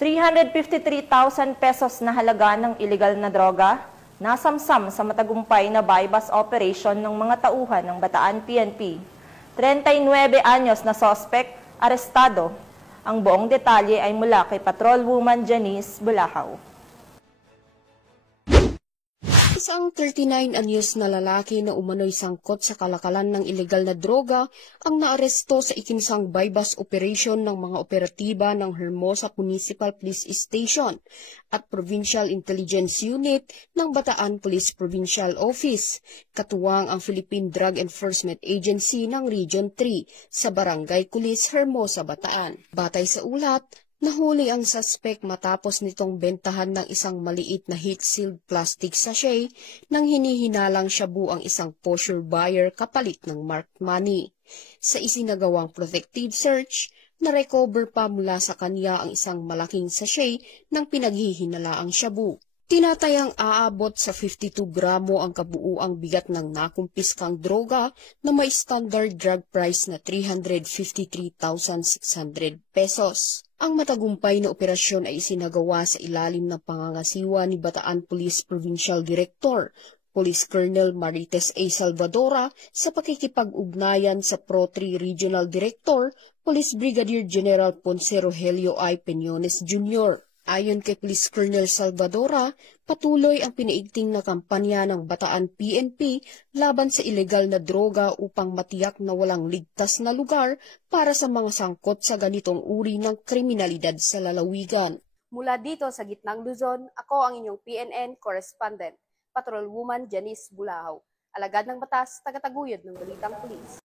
353,000 pesos na halaga ng iligal na droga nasamsam sa matagumpay na buy-bust operation ng mga tauhan ng Bataan PNP. 39 anyos na sospek, arestado. Ang buong detalye ay mula kay Patrolwoman Janice Bulahaw. Isang 39 anyos na lalaki na umano'y sangkot sa kalakalan ng ilegal na droga ang naaresto sa ikinsang buy-bust operation ng mga operatiba ng Hermosa Municipal Police Station at Provincial Intelligence Unit ng Bataan Police Provincial Office, katuwang ang Philippine Drug Enforcement Agency ng Region 3 sa Barangay Kulis, Hermosa, Bataan. Batay sa ulat, nahuli ang suspect matapos nitong bentahan ng isang maliit na heat-sealed plastic sachet nang hinihinalang shabu ang isang posture buyer kapalit ng marked money. Sa isinagawang protective search, na-recover pa mula sa kanya ang isang malaking sachet ng pinaghihinalaang shabu. Tinatayang aabot sa 52 gramo ang kabuuang bigat ng nakumpiskang droga na may standard drug price na 353,600 pesos. Ang matagumpay na operasyon ay isinagawa sa ilalim ng pangangasiwa ni Bataan Police Provincial Director, Police Colonel Marites A. Salvadora sa pakikipag-ugnayan sa Pro-3 Regional Director, Police Brigadier General Ponce Rogelio I. Peñones Jr. Ayon kay Police Colonel Salvadora, patuloy ang pinaigting na kampanya ng Bataan PNP laban sa ilegal na droga upang matiyak na walang ligtas na lugar para sa mga sangkot sa ganitong uri ng kriminalidad sa lalawigan. Mula dito sa Gitnang Luzon, ako ang inyong PNN correspondent, Patrolwoman Janice Bulahaw, alagad ng batas, tagataguyod ng Balitang Pulis.